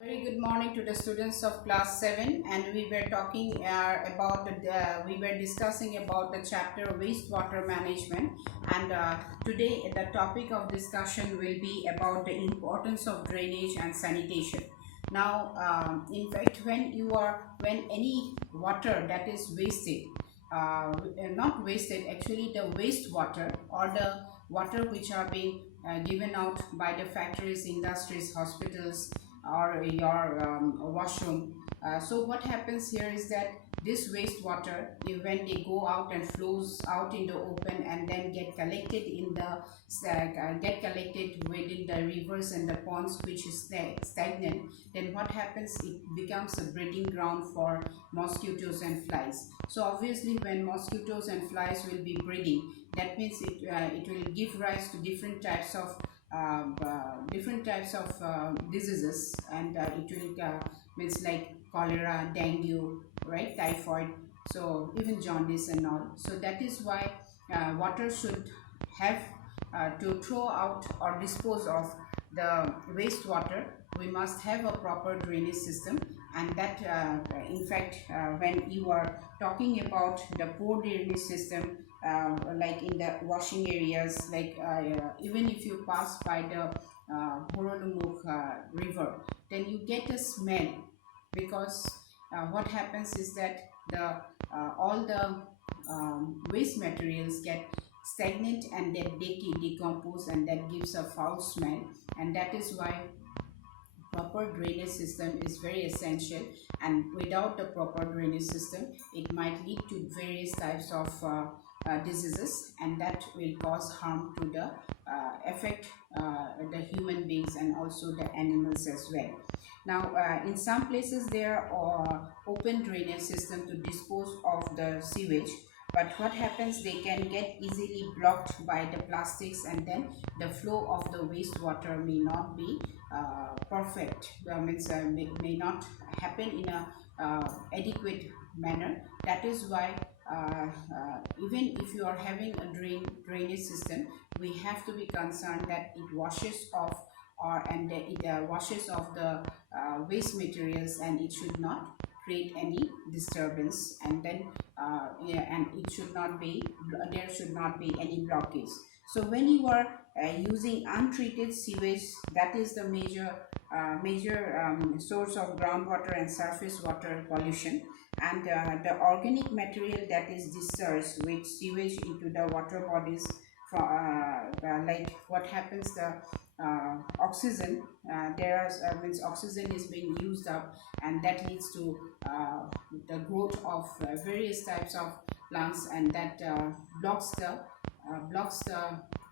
Very good morning to the students of class 7, and we were talking we were discussing about the chapter wastewater management, and today the topic of discussion will be about the importance of drainage and sanitation. Now, in fact, when any water that is wasted, not wasted, actually the wastewater or the water which are being given out by the factories, industries, hospitals, or your washroom. So what happens here is that this wastewater, when they go out and flows out in the open and then get collected within the rivers and the ponds, which is stagnant, then what happens, it becomes a breeding ground for mosquitoes and flies. So obviously when mosquitoes and flies will be breeding, that means it will give rise to different types of diseases, and it will means like cholera, dengue, right, typhoid, so even jaundice and all. So that is why water should have to throw out or dispose of the wastewater. We must have a proper drainage system, and that in fact when you are talking about the poor drainage system, like in the washing areas, like even if you pass by the Horolumuk river, then you get a smell, because what happens is that the all the waste materials get stagnant and then they decompose, and that gives a foul smell. And that is why proper drainage system is very essential, and without the proper drainage system, it might lead to various types of diseases, and that will cause harm to the affect the human beings and also the animals as well. Now in some places there are open drainage system to dispose of the sewage, but what happens, they can get easily blocked by the plastics, and then the flow of the wastewater may not be perfect, may not happen in a adequate manner. That is why even if you are having a drainage system, we have to be concerned that it washes off, and it washes off the waste materials, and it should not create any disturbance, and then and it should not be, there should not be any blockage. So when you are using untreated sewage, that is the major source of groundwater and surface water pollution, and the organic material that is discharged with sewage into the water bodies, like what happens, the oxygen, means oxygen is being used up, and that leads to the growth of various types of plants, and that blocks the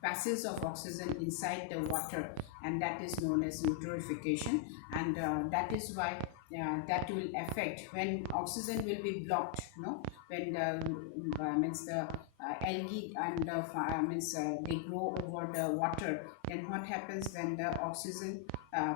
passage of oxygen inside the water, and that is known as eutrophication. And that is why that will affect when oxygen will be blocked, when the means the algae and they grow over the water. Then what happens, when the oxygen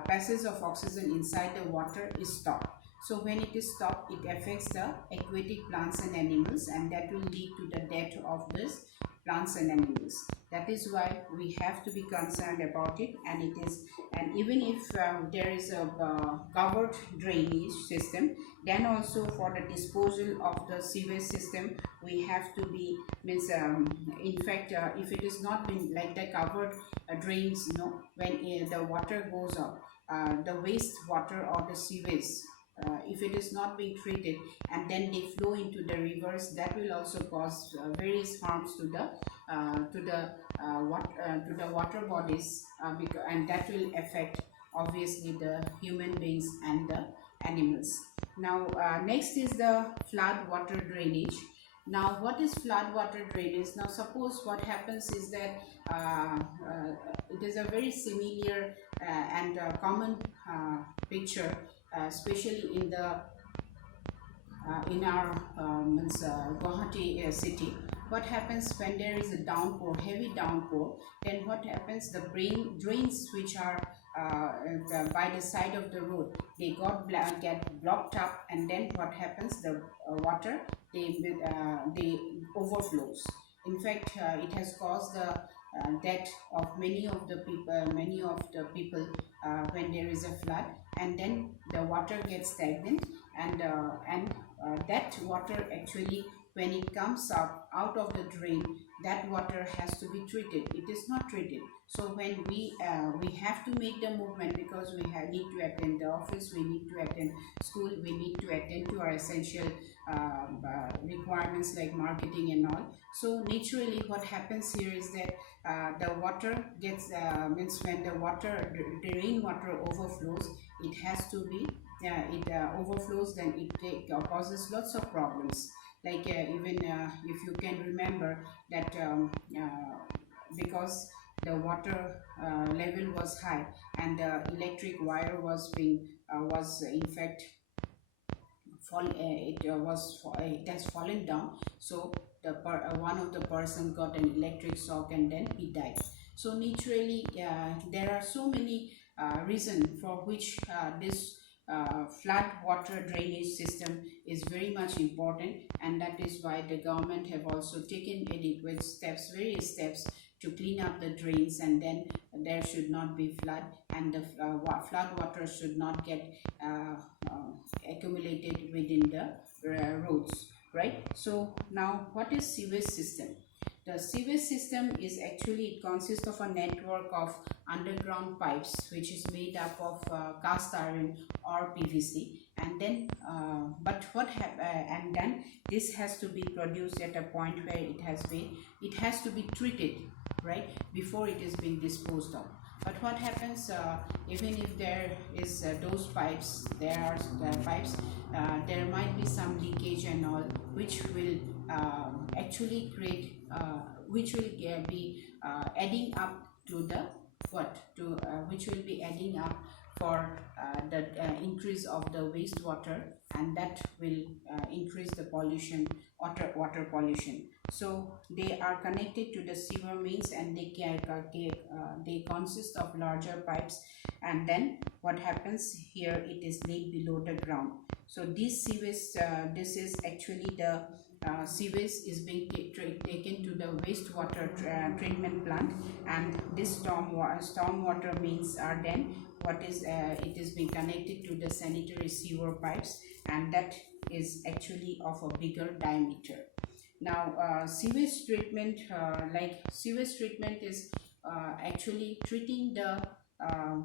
passage of oxygen inside the water is stopped? So when it is stopped, it affects the aquatic plants and animals, and that will lead to the death of this plants and animals. That is why we have to be concerned about it. And even if there is a covered drainage system, then also for the disposal of the sewage system, we have to be, in fact if it is not been like the covered drains, when the water goes up, the waste water or the sewage, if it is not being treated and then they flow into the rivers, that will also cause various harms to the water bodies, and that will affect obviously the human beings and the animals. Now next is the flood water drainage. Now what is flood water drainage? Now suppose what happens is that it is a very similar and common picture, especially in our Guwahati city. What happens when there is a downpour, heavy downpour? Then what happens? The drains which are by the side of the road, they get blocked up, and then what happens? The water, they overflows. In fact, it has caused the death of many of the people when there is a flood, and then the water gets stagnant, and that water actually, when it comes out of the drain, that water has to be treated. It is not treated. So when we have to make the movement, because we need to attend the office, we need to attend school, we need to attend to our essential requirements like marketing and all. So naturally what happens here is that the water gets means when the the rainwater overflows, it has to be it overflows, then it causes lots of problems. Like even if you can remember that because the water level was high, and the electric wire was in fact it has fallen down. So one of the person got an electric shock, and then he died. So naturally there are so many reasons for which this flood water drainage system is very much important, and that is why the government have also taken adequate steps, various steps, to clean up the drains, and then there should not be flood, and the flood water should not get accumulated within the roads, right? So now, what is sewage system? The sewage system is actually, it consists of a network of underground pipes which is made up of cast iron or PVC, and then and then this has to be produced at a point where it has to be treated, right, before it is being disposed of. But what happens even if there is those pipes, there are pipes, there might be some leakage and all, which will actually create which will be adding up to the which will be adding up for the increase of the wastewater, and that will increase the pollution, water pollution. So they are connected to the sewer mains, and they consist of larger pipes, and then what happens here, it is laid below the ground. So this sewage, this is actually the sewage is being taken to the wastewater treatment plant, and this stormwater mains are then it is being connected to the sanitary sewer pipes, and that is actually of a bigger diameter. Now sewage treatment, sewage treatment is actually treating the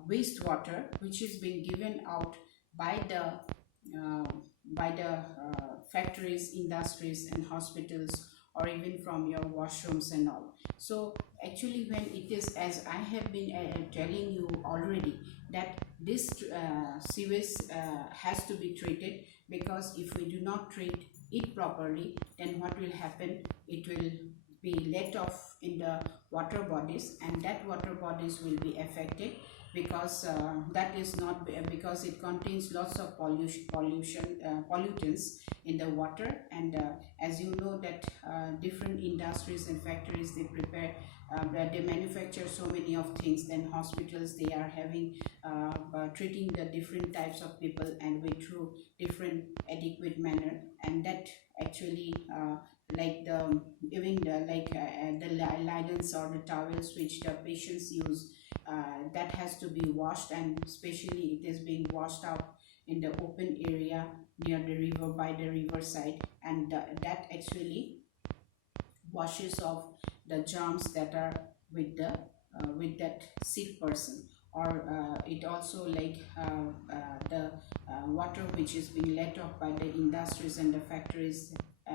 wastewater which is being given out by the factories, industries and hospitals, or even from your washrooms and all. So actually, when it is, as I have been telling you already, that this sewage has to be treated, because if we do not treat it properly, then what will happen, it will be let off in the water bodies, and that water bodies will be affected, because that is not, because it contains lots of pollutants in the water. And as you know that different industries and factories, they prepare they manufacture so many of things. Then hospitals, they are having treating the different types of people and through different adequate manner, and that actually like the even the linens or the towels which the patients use, that has to be washed, and especially it is being washed out in the open area near the river, by the riverside, and that actually washes off the germs that are with the with that sick person. Or it also the water which is being let off by the industries and the factories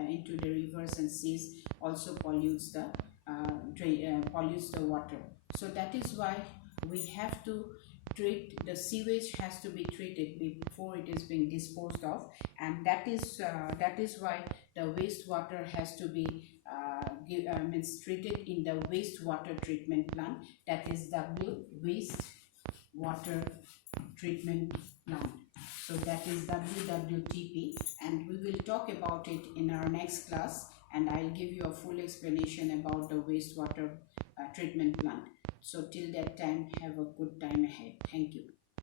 into the rivers and seas also pollutes the water. So that is why we have to treat the sewage, has to be treated before it is being disposed of, and that is why the wastewater has to be treated in the wastewater treatment plant, that is wastewater treatment plant. So that is WWTP, and we will talk about it in our next class, and I'll give you a full explanation about the wastewater treatment plant. So till that time, have a good time ahead. Thank you.